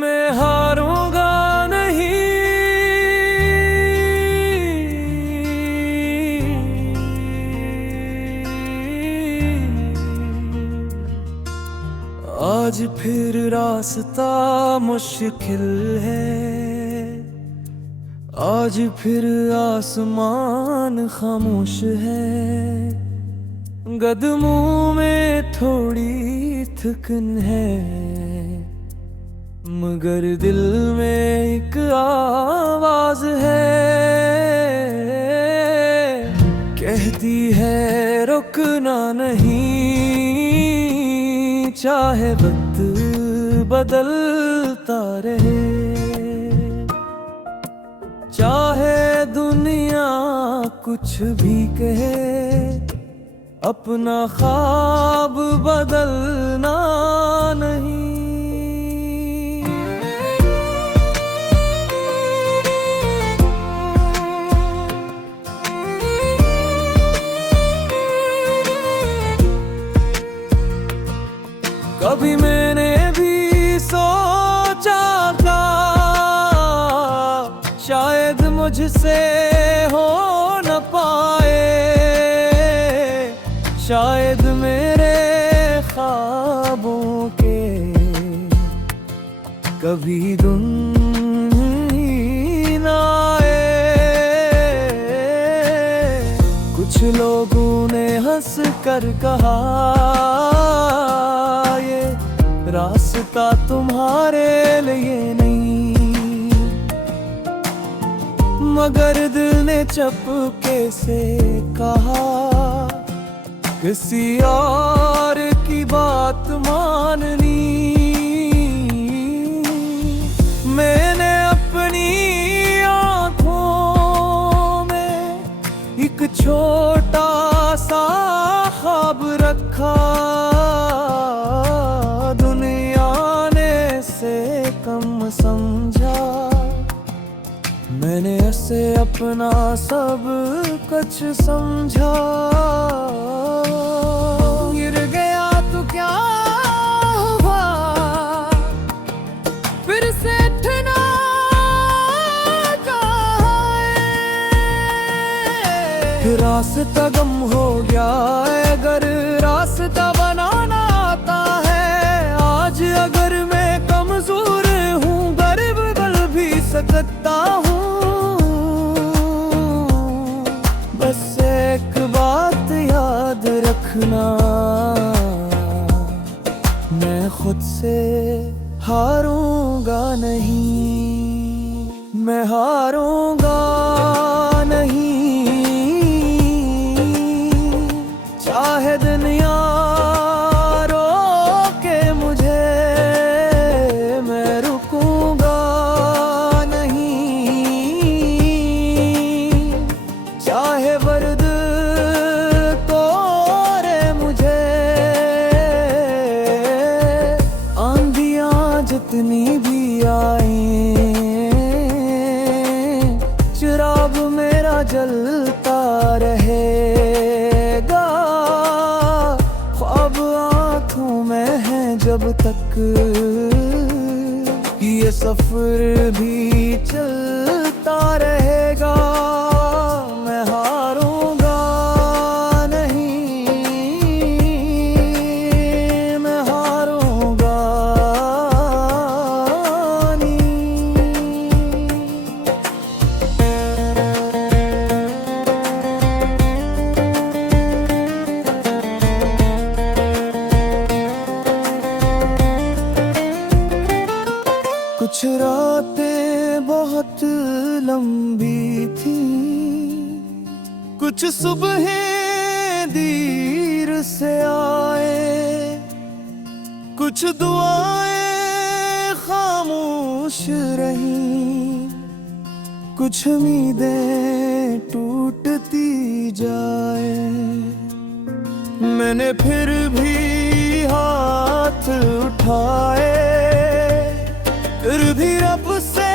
मैं हारूंगा नहीं, आज फिर रास्ता मुश्किल है, आज फिर आसमान खामोश है, कदमों में थोड़ी थकन है, मगर दिल में एक आवाज है, कहती है रुकना नहीं, चाहे वक्त बदलता रहे, चाहे दुनिया कुछ भी कहे, अपना ख्वाब बदलना नहीं। कभी मैंने भी सोचा था शायद मुझसे हो न पाए, शायद मेरे ख्वाबों के कभी दिन ही न आए। कुछ लोगों ने हंस कर कहा ये रास्ता तुम्हारे लिए नहीं, मगर दिल ने चुपके से कहा किसी और की बात मान ली। मैंने अपनी आँखों में एक छोटा सा ख्वाब रखा, दुनिया ने से कम समझा, मैंने ऐसे अपना सब कुछ समझा। गिर गया तो क्या हुआ, फिर से उठना है। रास्ता गम हो गया है, अगर रास्ता बनाना आता है। आज अगर मैं कमजोर हूँ, गरीब बल भी सकता हूँ। बस एक बात याद रखना, मैं खुद से हारूंगा नहीं, मैं हारूंगा नहीं, चाहे दुनिया रोके मुझे, मैं रुकूंगा नहीं, चाहे बर्द तोड़े मुझे, आंधियां जितनी भी आए, चिराग मेरा जलता रहेगा। ख्वाब आँखों में है जब तक, ये सफर भी चलता रहेगा। मैं हारूंगा नहीं, मैं हारूंगा नहीं। कुछ रातें बहुत लंबी थी, कुछ सुबहें देर से आए, कुछ दुआएं खामोश रहीं, कुछ उम्मीदें टूटती जाए। मैंने फिर भी हाथ उठाए, फिर भी रब से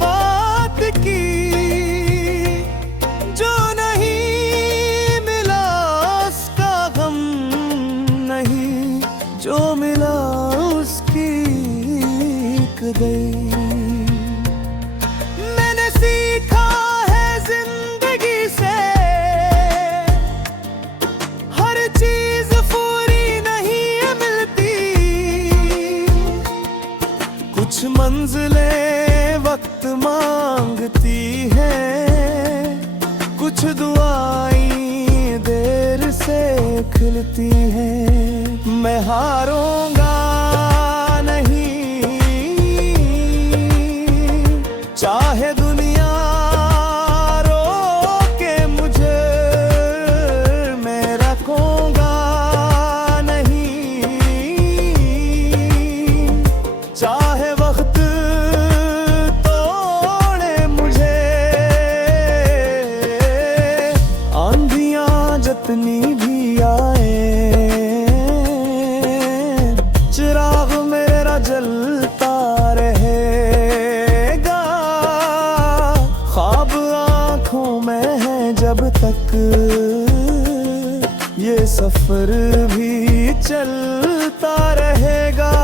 बात की, कुछ दुआएं देर से खिलती हैं, मैं हारूंगा नहीं, चाहे दुनिया रोके मुझे, मैं रखूंगा नहीं, चाहे वक्त तोड़े मुझे, आंधियां जितनी भी आए, चिराग मेरा जलता रहेगा, ख्वाब आंखों में है जब तक, ये सफर भी चलता रहेगा।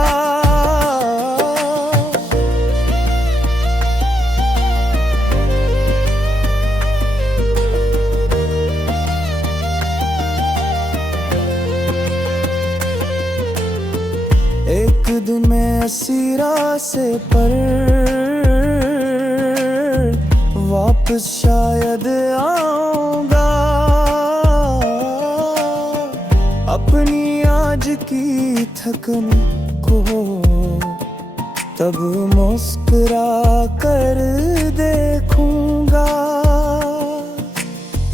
एक दिन मैं सीरा से पर वापस शायद आऊंगा, अपनी आज की थकन को तब मुस्कुरा कर देखूंगा,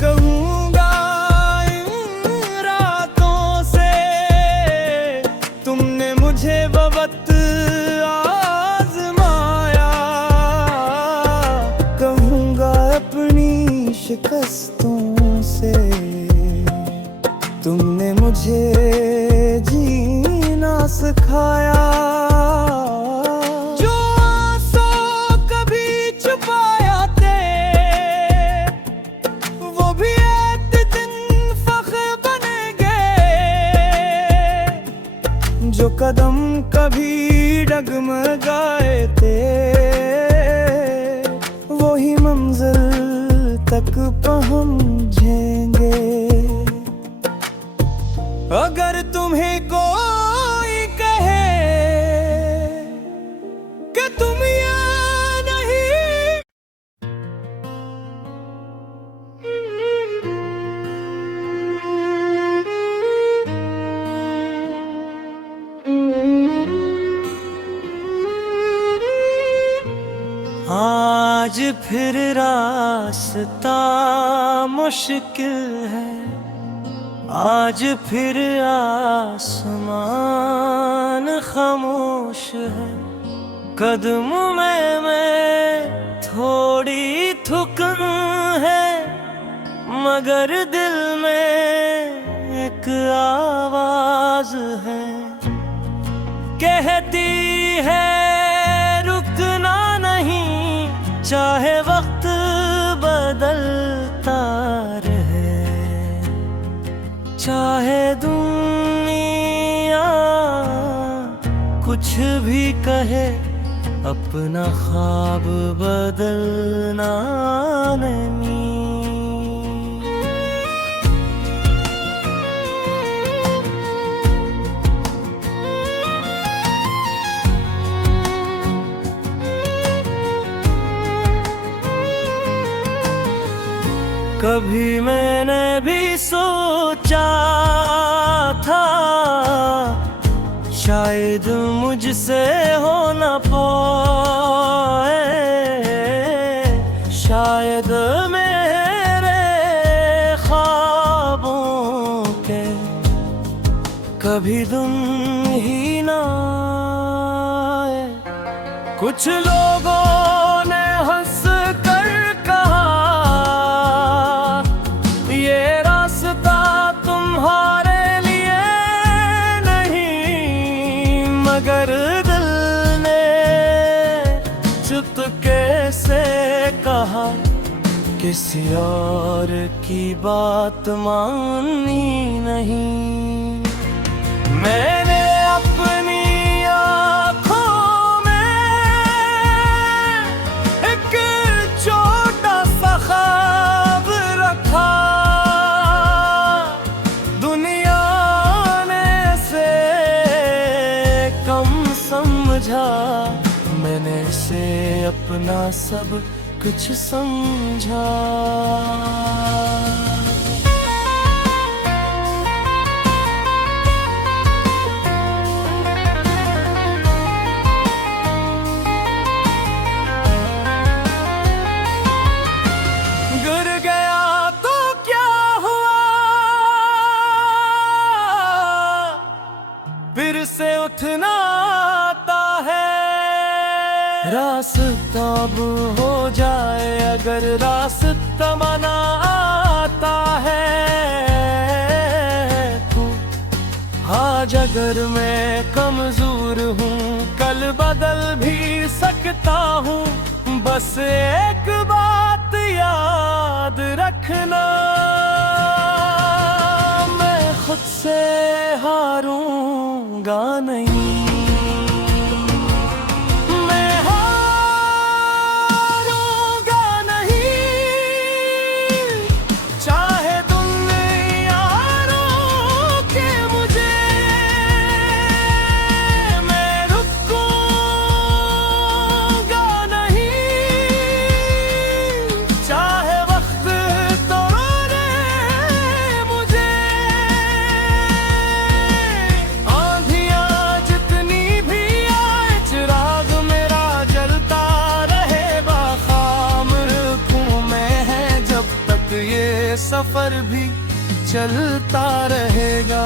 कहूंगा इन रातों से तुमने मुझे वक्त आजमाया, कहूंगा अपनी शिकस्तों से तुमने मुझे जीना सिखाया, जो आंसू कभी छुपाया थे वो भी एक दिन फख्र बनेंगे, जो कदम कभी डगमगाए थे वही मंजिल तक पहुंचेंगे। अगर तुम्हें कोई कहे कि तुम यहाँ नहीं, आज फिर रास्ता मुश्किल है, आज फिर आसमान खामोश है, कदमों में थोड़ी थुकन है, मगर दिल में एक आवाज है, कहती है रुकना नहीं, चाहे वक्त बदलता रहे, चाहे दुनिया कुछ भी कहे, अपना ख्वाब बदलना नहीं। कभी मैंने भी सोचा था शायद मुझसे हो न पाए, शायद मेरे ख्वाबों के कभी दिन ही ना आए। कुछ लोगों ने हंस कर कहा ये रास्ता तुम्हारे लिए नहीं, मगर दिल ने चुपके से कहा किसी और की बात माननी नहीं। मैंने अपनी आँखों में एक छोटा सा ख्वाब रखा, दुनिया ने इसे कम समझा, मैंने इसे अपना सब कुछ समझा। अगर रास्ता बना आता है तू, आज अगर मैं कमजोर हूँ कल बदल भी सकता हूँ। बस एक बात याद रखना, मैं खुद से हारूंगा नहीं। सफर भी चलता रहेगा,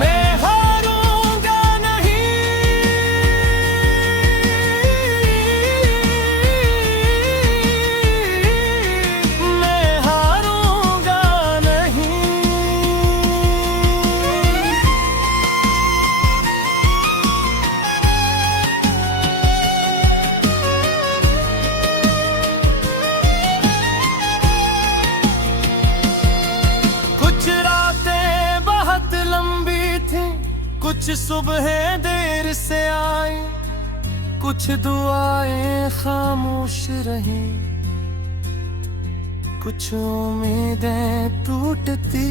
मैं हारूंगा नहीं। मैं हारूंगा नहीं। कुछ सुबह देर से आई, कुछ दुआएं खामोश रहीं, कुछ उम्मीदें टूटती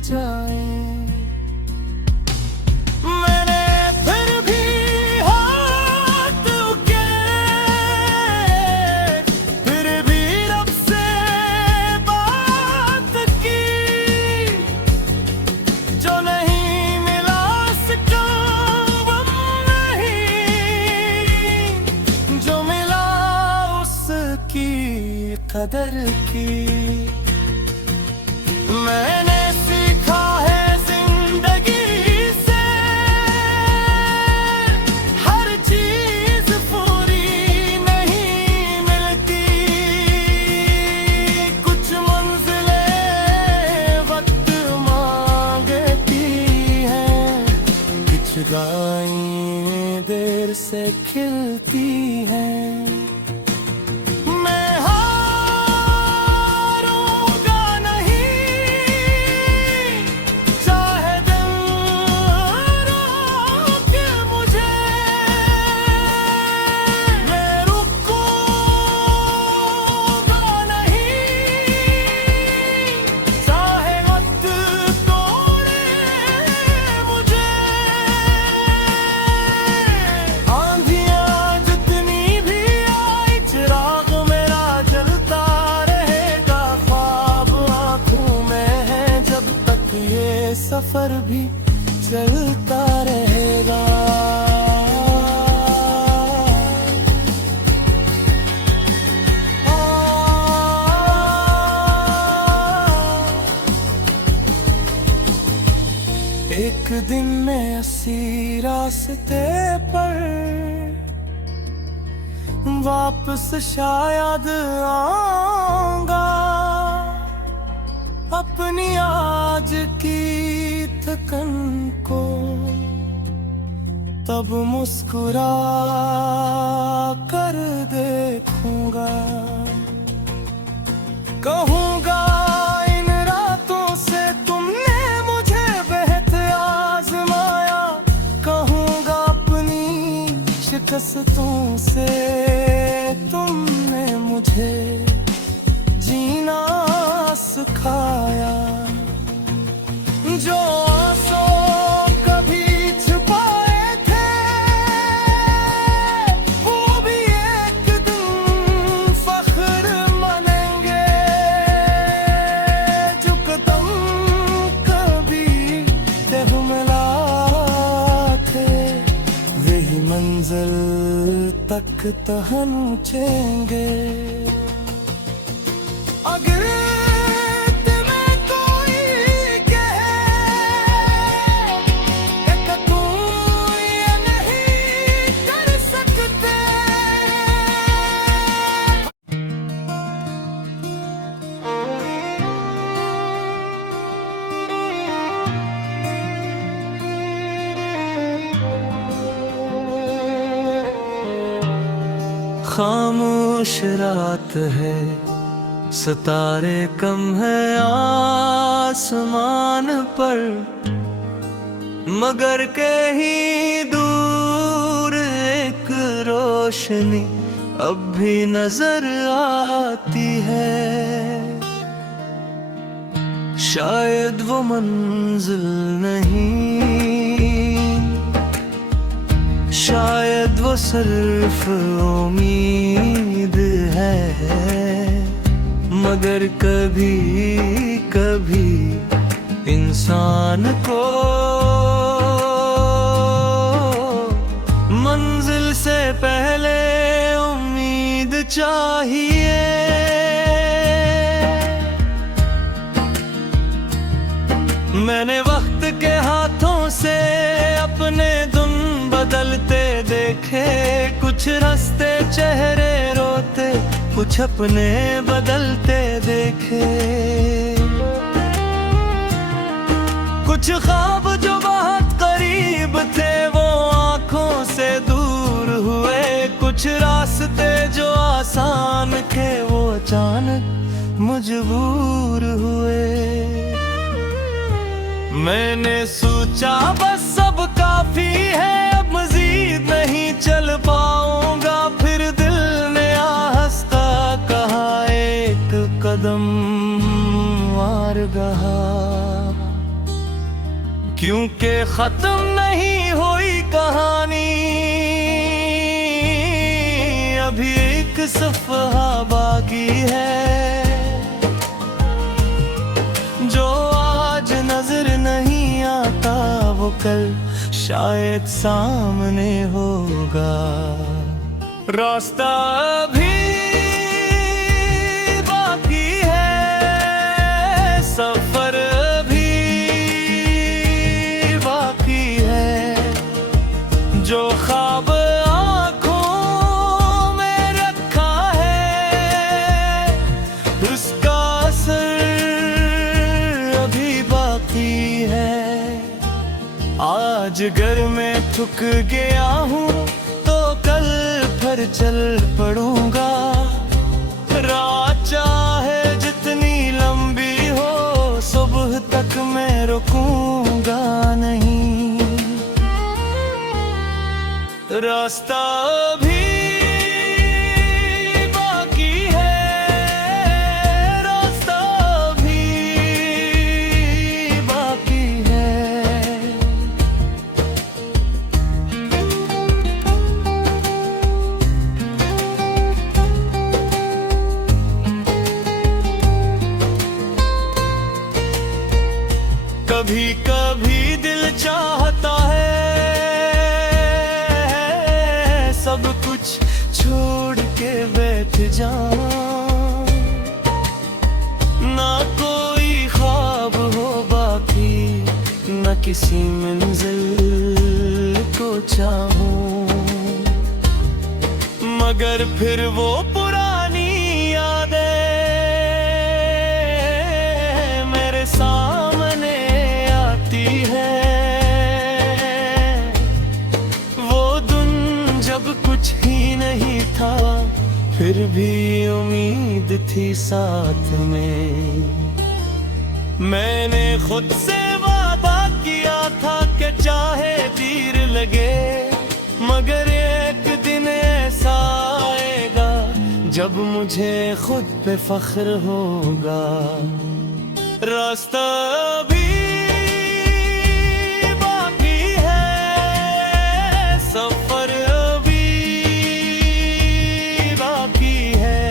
जाएं। मैंने फिर भी हाथ उके, फिर भी रब से बात की, जो नहीं कदर की। मैंने सीखा है जिंदगी से हर चीज पूरी नहीं मिलती, कुछ मंजिलें वक्त मांगती हैं, कुछ गायें देर से खिलती हैं। सफर भी चलता रहेगा। एक दिन मैं इसी रास्ते पर वापस शायद आऊंगा, अपनी आज की थकन को तब मुस्कुरा कर देखूंगा, कहूंगा इन रातों से तुमने मुझे बेहद आजमाया, कहूंगा अपनी शिकस्तों से तुमने मुझे जीना सिखाया। जो आंसू कभी छुपाए थे वो भी एक दिन फख्र मानेंगे, जो कदम कभी डगमगा थे वही मंजिल तक पहुंचेंगे। अगर खामोश रात है, सितारे कम है आसमान पर, मगर कहीं दूर एक रोशनी अब भी नजर आती है। शायद वो मंजिल नहीं, शायद वो सिर्फ उम्मीद है, मगर कभी कभी इंसान को मंजिल से पहले उम्मीद चाहिए। मैंने वक्त के हाथों से अपने दिन बदलते देखे, कुछ रास्ते चेहरे रोते, कुछ अपने बदलते देखे। कुछ ख्वाब जो बहुत करीब थे वो आंखों से दूर हुए, कुछ रास्ते जो आसान थे वो अचानक मजबूर हुए। मैंने सोचा बस सब काफी है, अब मजीद नहीं चल पाऊंगा, फिर दिल ने आहिस्ता कहा एक कदम और गहा, क्योंकि खत्म नहीं हुई कहानी, अभी एक सफ़हा बाकी है। जो आज नजर नहीं आता वो कल शायद सामने होगा। रास्ता अभी बाकी है, सफर भी बाकी है, जो ख्वाब आंखों में रखा है उसका असर अभी बाकी है। आज घर में थक गया हूँ तो कल फिर चल पड़ूंगा, रात चाहे जितनी लंबी हो सुबह तक मैं रुकूंगा नहीं। रास्ता अभी बाकी है, रास्ता अभी बाकी है। कभी कभी दिल चाहता है सब कुछ छोड़ के बैठ जाऊं, ना कोई ख्वाब हो बाकी, ना किसी मंजिल को चाहूं, मगर फिर वो पुरानी यादें मेरे सामने आती है। वो दिन जब कुछ ही नहीं था फिर भी उम्मीद थी साथ में। मैंने खुद से वादा किया था कि चाहे देर लगे मगर एक दिन ऐसा आएगा जब मुझे खुद पे फख्र होगा। रास्ता अभी बाकी है, सफर अभी बाकी है,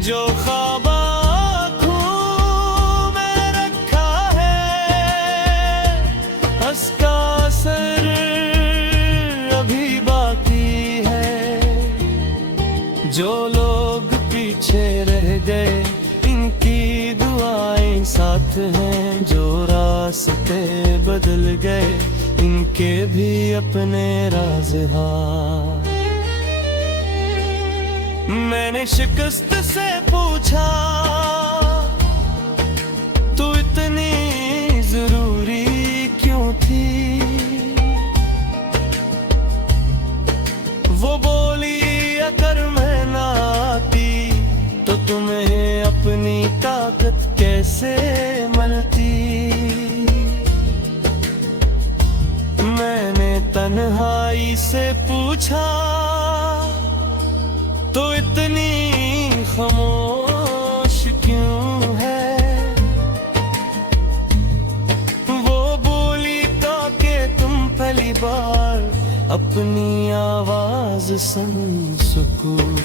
जो ख्वाब आँखों में रखा है उसका असर अभी बाकी है। जो लोग पीछे रह गए इनकी दुआएं साथ हैं, जो रास्ते बदल गए इनके भी अपने राज हैं। मैंने शिकस्त से पूछा तू इतनी जरूरी क्यों थी, वो बोली संग सुकून।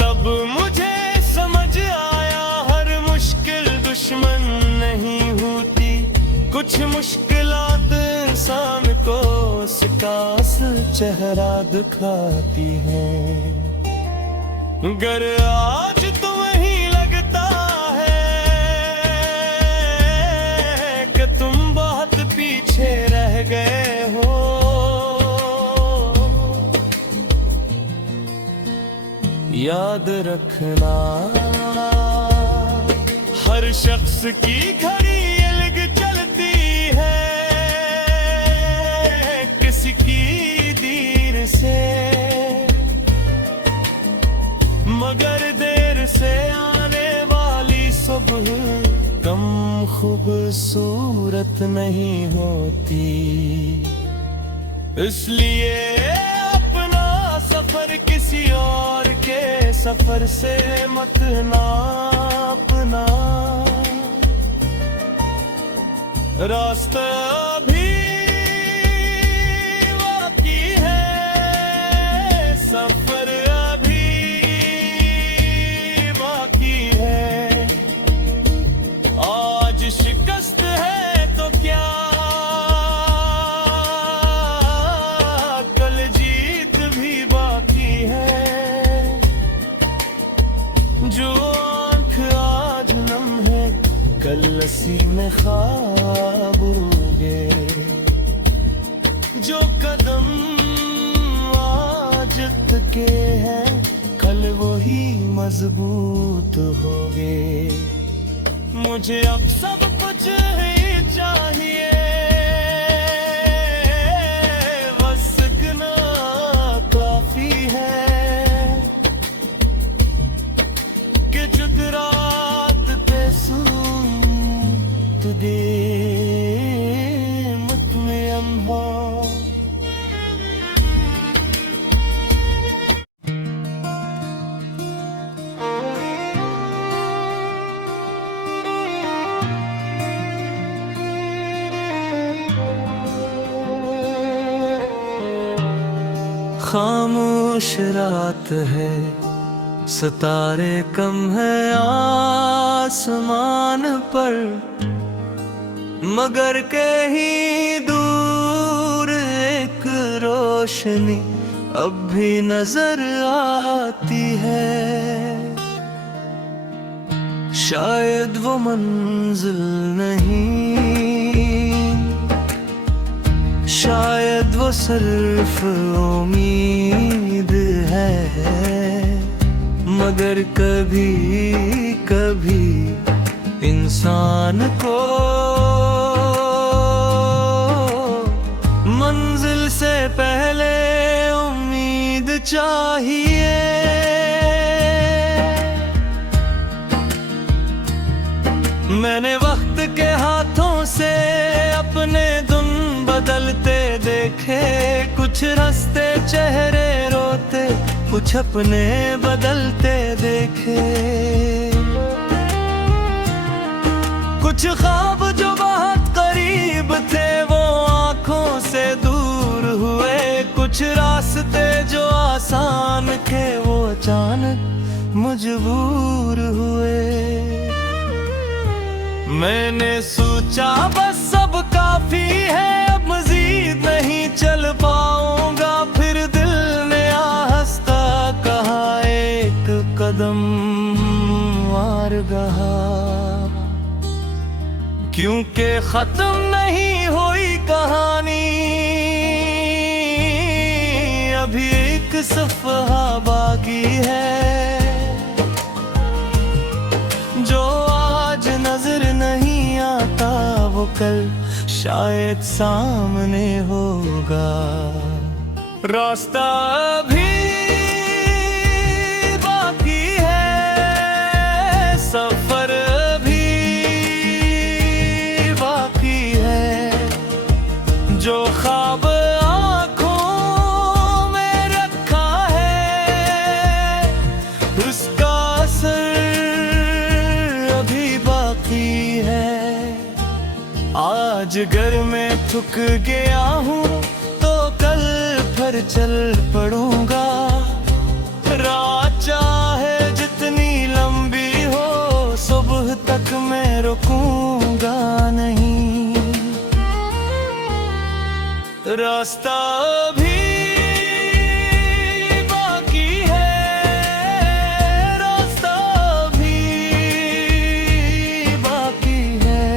तब मुझे समझ आया हर मुश्किल दुश्मन नहीं होती, कुछ मुश्किलात इंसान को उसका असल चेहरा दिखाती हैं। गर आज तुम्हें लगता है कि तुम बहुत पीछे रह गए हो, याद रखना हर शख्स की घड़ी अलग चलती है, किसी की देर से मगर देर से आने वाली सुबह कम खूबसूरत नहीं होती। इसलिए अपना सफर किसी और के सफर से मत नापना, रास्ता भी बाकी है, सफर शिकस्त है तो क्या, कल जीत भी बाकी है। जो आंख आज नम है कल लसी में ख्वाब होंगे, जो कदम आज के हैं कल वही मजबूत होंगे। मुझे अब सब कुछ ही चाहिए, बस इतना काफी है कि जुद रात पे सूत दे मुतमिम हो। खामोश रात है, सितारे कम है आसमान पर, मगर कहीं दूर एक रोशनी अब भी नजर आती है। शायद वो मंजिल नहीं, शायद वो सिर्फ उम्मीद है, मगर कभी कभी इंसान को मंजिल से पहले उम्मीद चाहिए। मैंने वक्त के हाथों से अपने दिन बदलते देखे, कुछ रास्ते चेहरे रोते, कुछ अपने बदलते देखे। कुछ ख्वाब जो बहुत करीब थे वो आंखों से दूर हुए, कुछ रास्ते जो आसान थे वो अचानक मजबूर हुए। मैंने सोचा बस सब काफी है, अब मजीद नहीं चल पाऊंगा, फिर दिल ने आहिस्ता कहा एक कदम और गहा, क्योंकि खत्म नहीं हुई कहानी, अभी एक सफहा बाकी है। जो आज नजर नहीं आता वो कल शायद सामने होगा, रास्ता भी बाकी है, सफर भी बाकी है। जो ख्वाब आँखों में रखा है उसका असर अभी बाकी है। आज घर में थक गया हूँ तो कल फिर चल पड़ूंगा। रात चाहे जितनी लंबी हो, सुबह तक मैं रुकूंगा नहीं। रास्ता भी बाकी है, रास्ता भी बाकी है।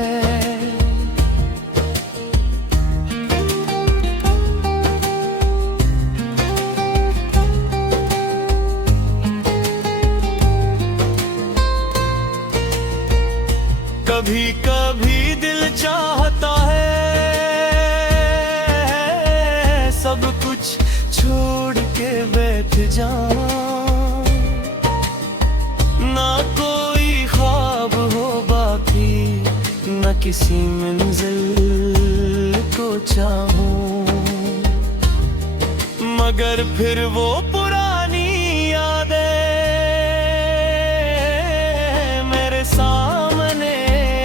कभी कभी दिल चाहता है सब कुछ छोड़ के बैठ जाऊं, ना कोई ख्वाब हो बाकी, न किसी मंजिल को चाहूं। मगर फिर वो पुरानी यादें मेरे सामने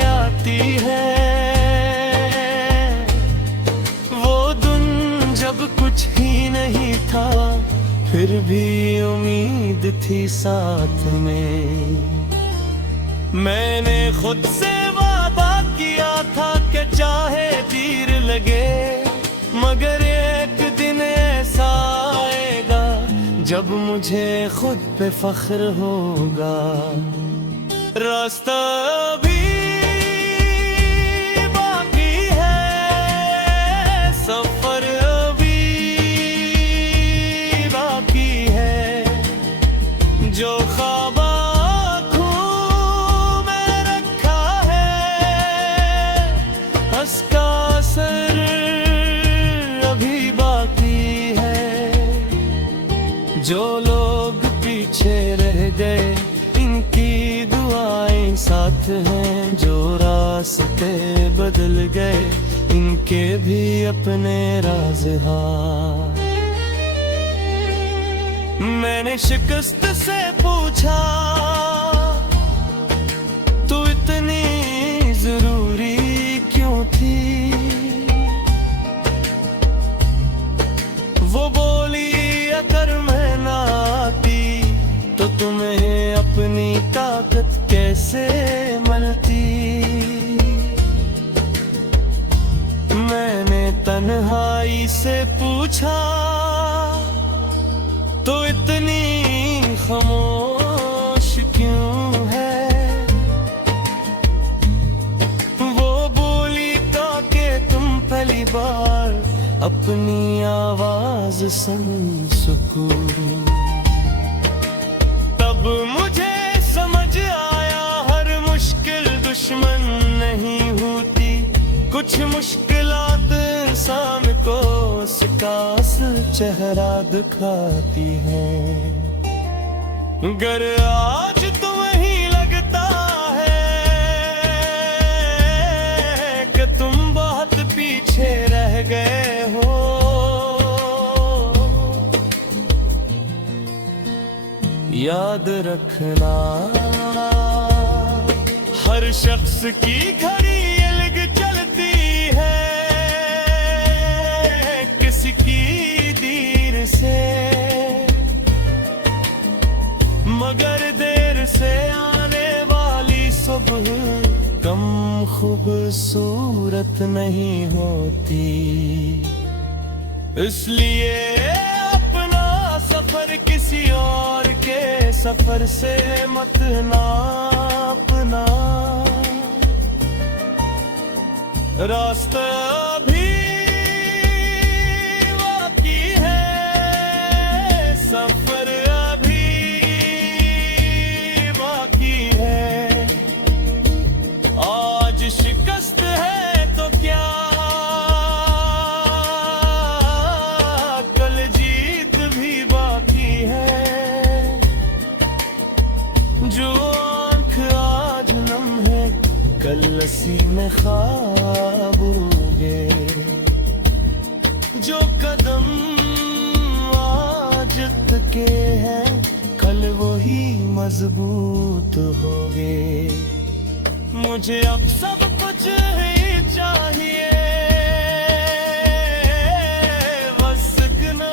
आती है। कुछ ही नहीं था, फिर भी उम्मीद थी साथ में। मैंने खुद से वादा किया था कि चाहे देर लगे, मगर एक दिन ऐसा आएगा जब मुझे खुद पे फख्र होगा। रास्ता भी बाकी है, सफर जो ख्वाब आँखों में रखा है, उसका असर अभी बाकी है। जो लोग पीछे रह गए, इनकी दुआएं साथ हैं। जो रास्ते बदल गए, इनके भी अपने राज हैं। मैंने शिकस्त से पूछा, तू इतनी जरूरी क्यों थी? वो बोली अगर मैं ना आती तो तुम्हें अपनी ताकत कैसे मिलती। मैंने तन्हाई से पूछा, तो इतनी खामोश क्यों है? वो बोली ताकि तुम पहली बार अपनी आवाज सुन सको। तब मुझे समझ आया हर मुश्किल दुश्मन नहीं होती, कुछ मुश्किलात इंसान को उसका असल चेहरा दिखाती है। गर आज तुम्हें लगता है कि तुम बहुत पीछे रह गए हो, याद रखना हर शख्स की घड़ी अलग चलती है। किसी की देर से, मगर देर से आने वाली सुबह कम खूबसूरत नहीं होती। इसलिए अपना सफर किसी और के सफर से मत नापना। रास्ता भी बाकी है, सफर अभी बाकी है। आज शिकस्त है तो क्या, कल जीत भी बाकी है। जो आँख आज नम है, कल लसी में ख्वाब होंगे। जो कदम आज के हैं, कल वही मजबूत होंगे। मुझे अब सब कुछ ही चाहिए, बस इतना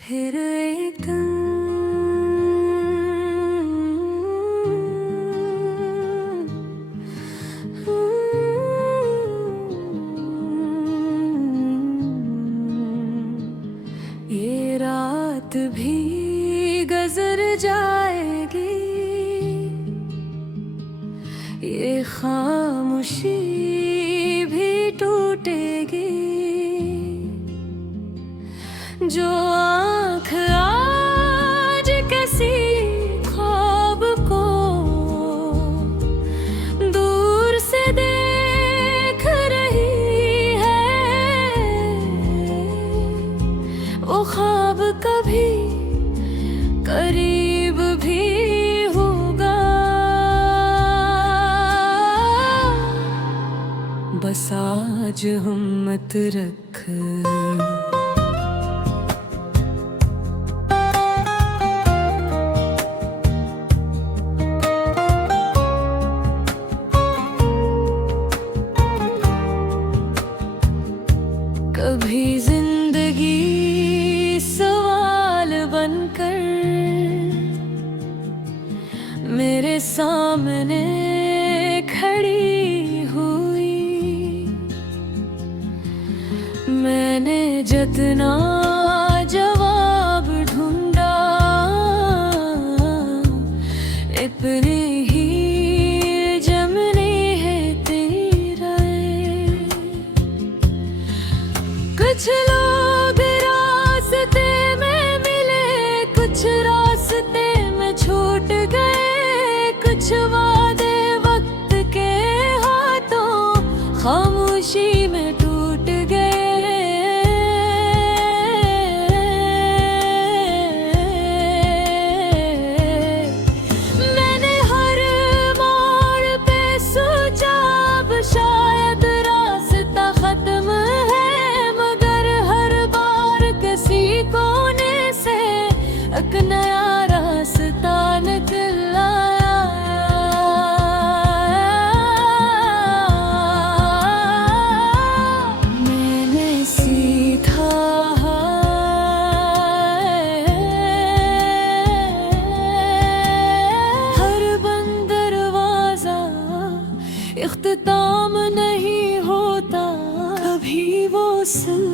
फिर एक दिन ये रात भी गुजर जाएगी, ये खामोशी भी टूटेगी, जो आँख आज किसी ख्वाब को दूर से देख रही है, वो ख्वाब कभी करीब भी होगा। बस आज हिम्मत रख, कभी जिंदगी सवाल बनकर मेरे सामने खड़ी हुई, मैंने जितना जवाब ढूंढा इतनी ही जमनी है तेरा। कुछ लोग रास्ते में मिले, कुछ रास्ते में छूट गए, कुछ वादे वक्त के हाथों खामोशी में टूट गए। मैंने हर मोड़ पे सोचा अब शायद रास्ता खत्म है, मगर हर बार किसी कोने से एक नया रास्ता निकल आया। मैंने सीधा हर बंद दरवाजा इख्तिताम नहीं होता, कभी वो सुन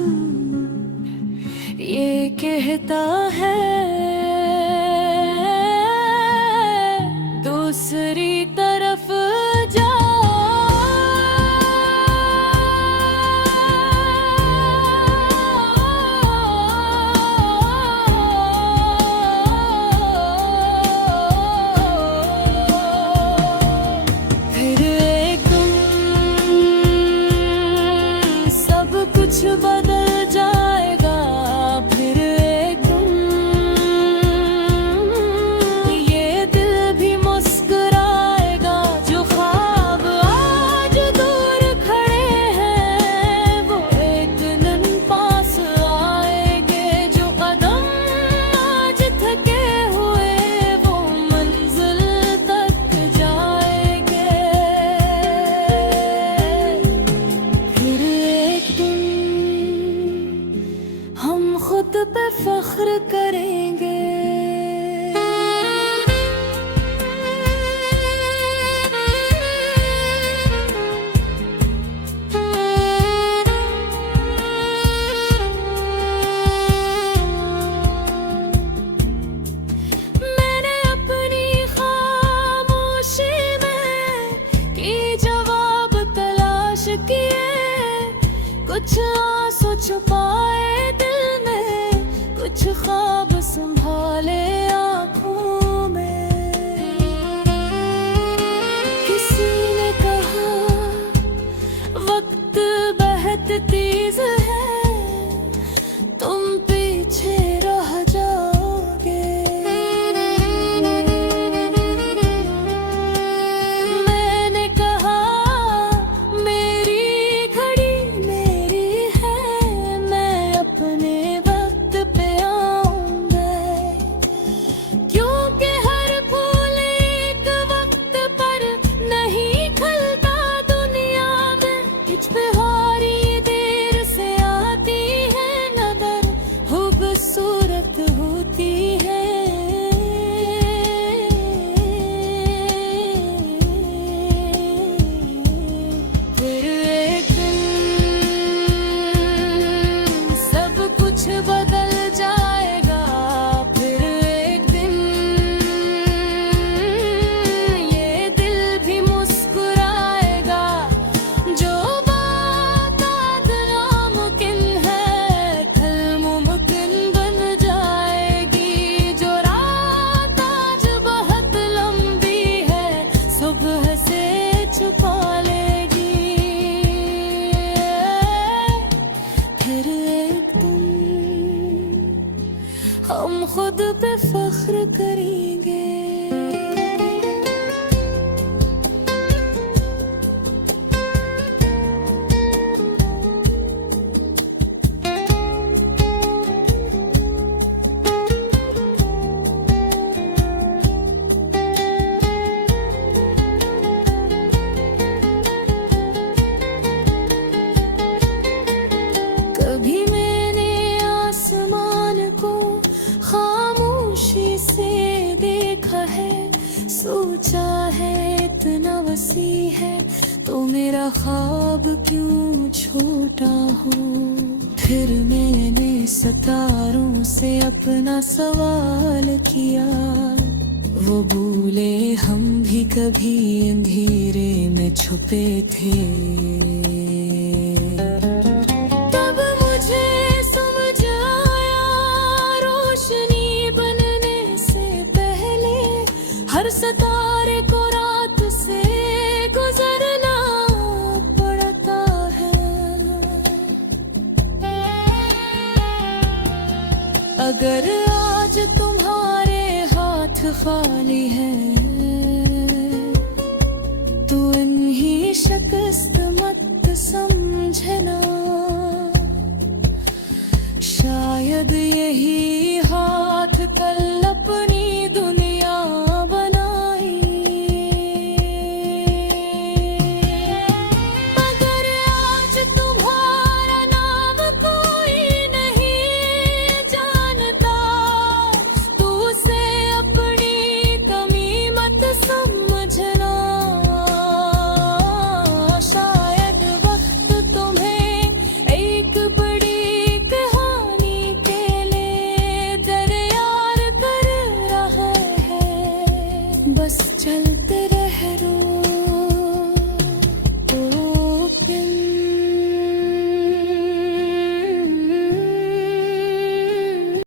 ये कहता है दूसरी तरफ जा। फिर एक दिन सब कुछ बदल जाएगा, फिर एक दिन ये दिल भी मुस्कुराएगा। जो ख्वाब आज दूर खड़े हैं वो एक दिन पास आएंगे, जो कदम आज थके हुए वो मंजिल तक जाएंगे। फिर एक दिन हम खुद पे फख्र करेंगे। मैंने अपनी खामोशी में की जवाब तलाश किए, कुछ आंसू छुपाए दिल में, कुछ ख्वाब संभाले आँखों में। किसी ने कहा वक्त बहुत तेज है, तुम पीछे रह जाओगे। मैंने कहा मेरी घड़ी मेरी है, मैं अपने वक्त पे आऊंगा। करेंगे। कभी मैंने आसमान को खामोशी से देखा है, सोचा है इतना वसी है तो मेरा ख्वाब क्यों छोटा हो। फिर मैंने सितारों से अपना सवाल किया, वो भूले हम भी कभी अंधेरे में छुपे थे। तब मुझे समझ आया, रोशनी बनने से पहले हर सितारे को रात से गुजरना पड़ता है। अगर आज तुम्हारे हाथ खाली है तो इन्हीं शिकस्त मत समझना, शायद यही